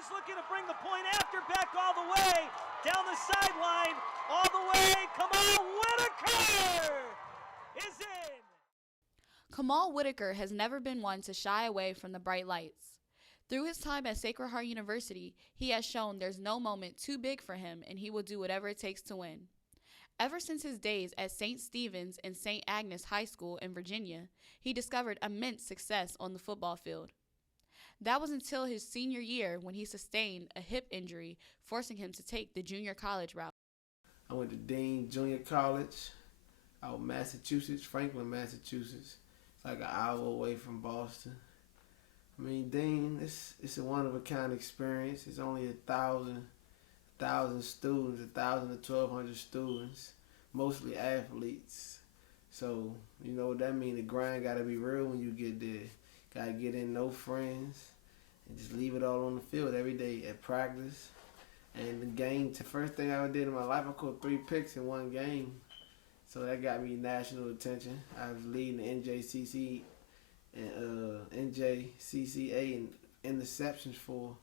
Whitaker's looking to bring the point after, back all the way, down the sideline, all the way, Khaamal Whitaker is in! Khaamal Whitaker has never been one to shy away from the bright lights. Through his time at Sacred Heart University, he has shown there's no moment too big for him and he will do whatever it takes to win. Ever since his days at St. Stephen's and St. Agnes High School in Virginia, he discovered immense success on the football field. That was until his senior year when he sustained a hip injury, forcing him to take the junior college route. I went to Dean Junior College out in Massachusetts, Franklin, Massachusetts. It's like an hour away from Boston. I mean, Dean, it's a one-of-a-kind experience. It's only 1,000 students, 1,000 to 1,200 students, mostly athletes. So, you know what that means? The grind got to be real when you get there. Got to get in, no friends, and just leave it all on the field every day at practice. And the game, the first thing I ever did in my life, I caught 3 picks in one game. So that got me national attention. I was leading the NJCC and NJCCA in interceptions for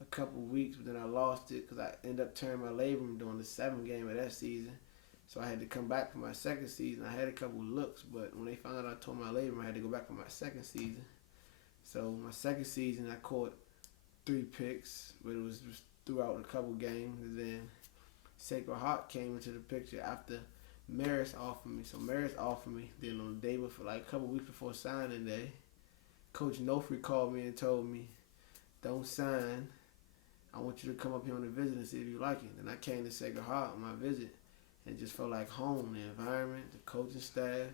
a couple weeks, but then I lost it because I ended up tearing my labrum during the 7th game of that season. So I had to come back for my 2nd season. I had a couple looks, but when they found out I tore my labrum, I had to go back for my 2nd season. So my 2nd season, I caught 3 picks, but it was just throughout a couple games. And then Sacred Heart came into the picture after Marist offered me. So Marist offered me. Then on the day before, like a couple weeks before signing day, Coach Nofri called me and told me, "Don't sign. I want you to come up here on a visit and see if you like it." Then I came to Sacred Heart on my visit and just felt like home, the environment, the coaching staff,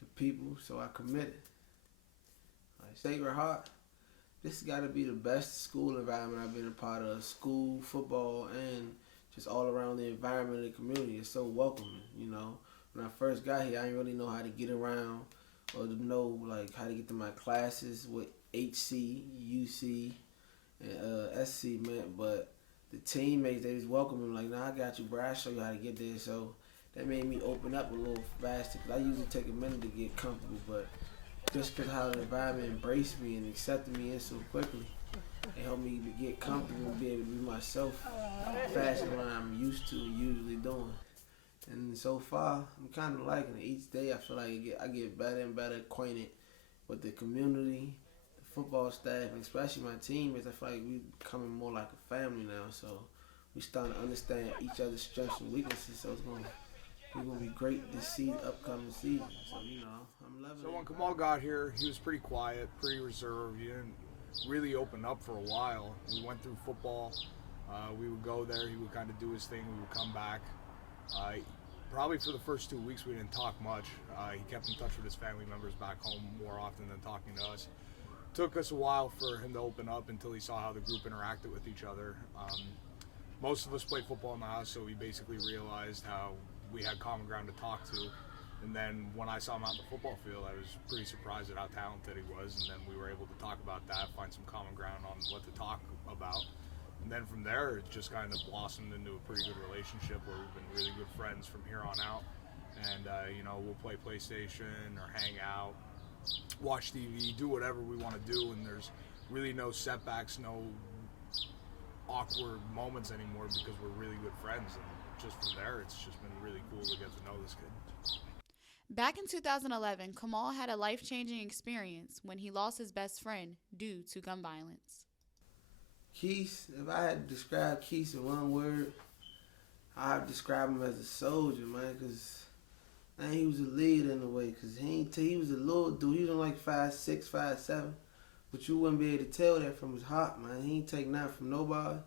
the people. So I committed. Like Sacred Heart, this has got to be the best school environment I've been a part of. School, football, and just all around the environment of the community. It's so welcoming, you know. When I first got here, I didn't really know how to get around or to know like how to get to my classes, what HC, UC, and SC meant. But the teammates, they was welcoming, like, "Nah, I got you, bro. I'll show you how to get there." So that made me open up a little faster, because I usually take a minute to get comfortable, but just because how the environment embraced me and accepted me in so quickly, it helped me to get comfortable and be able to be myself faster than I'm used to and usually doing. And so far, I'm kind of liking it. Each day I feel like I get better and better acquainted with the community, the football staff, and especially my teammates. I feel like we're becoming more like a family now, so we starting to understand each other's strengths and weaknesses, so it's going to be great to see the upcoming season. So, you know, I'm loving it. So when Khaamal got here, he was pretty quiet, pretty reserved. He didn't really open up for a while. We went through football. We would go there. He would kind of do his thing. We would come back. Probably for the first 2 weeks, we didn't talk much. He kept in touch with his family members back home more often than talking to us. Took us a while for him to open up until he saw how the group interacted with each other. Most of us played football in the house, so we basically realized how we had common ground to talk to. And then when I saw him out in the football field, I was pretty surprised at how talented he was. And then we were able to talk about that, find some common ground on what to talk about. And then from there, it just kind of blossomed into a pretty good relationship where we've been really good friends from here on out. And, you know, we'll play PlayStation or hang out, watch TV, do whatever we want to do. And there's really no setbacks, no awkward moments anymore because we're really good friends. And just from there, it's just been really cool to get to know this kid. Back in 2011, Khaamal had a life-changing experience when he lost his best friend due to gun violence. Keith, if I had to describe Keith in one word, I'd describe him as a soldier, man, because he was a leader in a way, because he was a little dude. He was only like 5'6", 5'7", but you wouldn't be able to tell that from his heart, man. He ain't take nothing from nobody.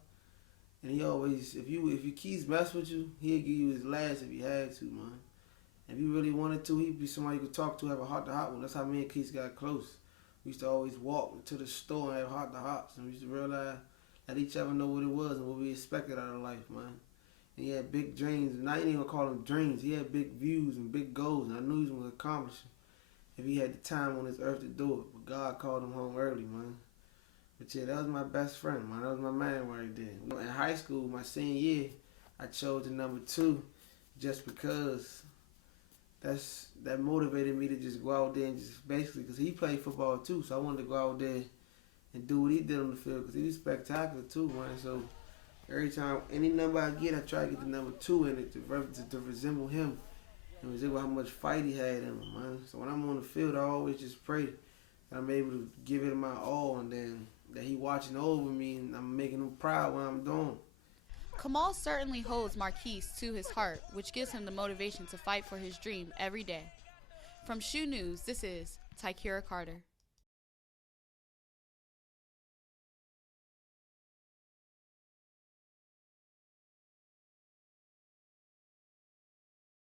And he always, if your Keith mess with you, he'll give you his last if he had to, man. If he really wanted to, he'd be somebody you could talk to, have a heart-to-heart with. That's how me and Keith got close. We used to always walk to the store and have heart-to-hearts, and we used to realize, let each other know what it was and what we expected out of life, man. And he had big dreams, and I ain't even call them dreams. He had big views and big goals, and I knew he was going to accomplish them if he had the time on this earth to do it. But God called him home early, man. But yeah, that was my best friend, man. That was my man right there. In high school, my senior year, I chose the number 2 just because that motivated me to just go out there and just basically, because he played football too, so I wanted to go out there and do what he did on the field, because he was spectacular too, man. So every time, any number I get, I try to get the number 2 in it to resemble him and resemble how much fight he had in him, man. So when I'm on the field, I always just pray that I'm able to give it my all, and then that he watching over me and I'm making him proud when I'm doing. Khaamal certainly holds Marquise to his heart, which gives him the motivation to fight for his dream every day. From Shoe News, this is Tykira Carter.